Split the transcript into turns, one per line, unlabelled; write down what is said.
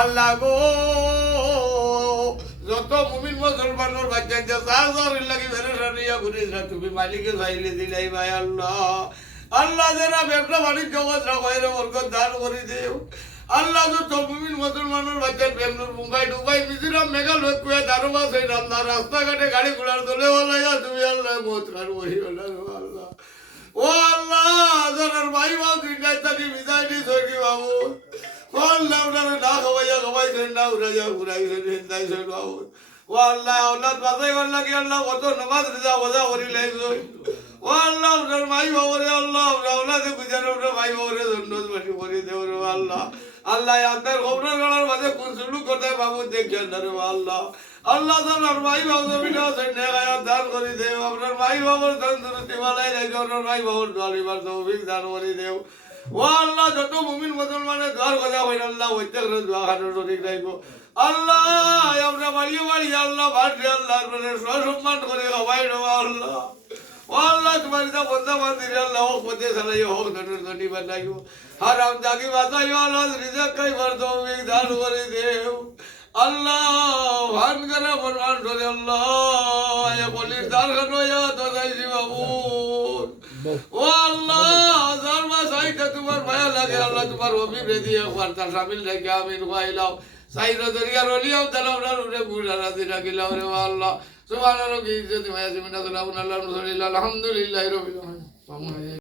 আল্লাহ গো, যত মুমিন মুসলমানের বাচ্চা যে যার লাগি বেরেশানিয়া ঘুরে যা, তুমি মালিকে চাইলে দিলাই ভাই আল্লাহ। আল্লাহ যারা ব্যবসা বাণিজ্য কথা বাইরে বরকত দান করে দেও। আল্লাহ যত মুমিন মুসলমানের বাচ্চা বেঙ্গলোর মুম্বাই, দুবাই, মিজোরাম, মেঘালয় কুয়া দারোবা সেই রান্না রাস্তাঘাটে গাড়ি ঘোড়ার দলে বলাইয়া তুমি আল্লাহ মোতরার বহি আল্লাহ। ও আল্লাহ আল্লাহ ওনারা ভাই বাবুরে আল্লাহ ওরা ওনাতে বুঝানো ওনার ভাই বাবুরে আপনার ভাই বাবু দান করে দেও আপনার ভাই বাবুর তন্দুরস্তি বালাই রেখে আপনার ভাই বাবুর দলিবার তৌফিক দান করে দেও ও আল্লাহ যত মুমিন মুসলমানের দর কথা হইল আল্লাহ প্রত্যেক রোজ দোয়া খানো শরীর রাখব আল্লাহ, আমরা বাড়িয়ে বাড়িয়ে আল্লাহ ভান্ডে আল্লাহ মানে সসম্মান করে হবাই নেওয়া আল্লাহ। করে করে করে আল্লাহ আইটা তোমার মায়া লাগে, আল্লাহ তোমার অভিভ্রেদি দিয়ে বার্তা সামিল রেখে আমিন খাইলাও। সাইরা দরিয়া রলিয়াও তাহলে আপনার উঠে বুড়া রাতে রাখিলাম রে আল্লাহ। সুবহান রব্বি ইজ্জতি, মায়া জিমিনা সালামুন আল্লাহ আলহামদুলিল্লাহ আলামিন।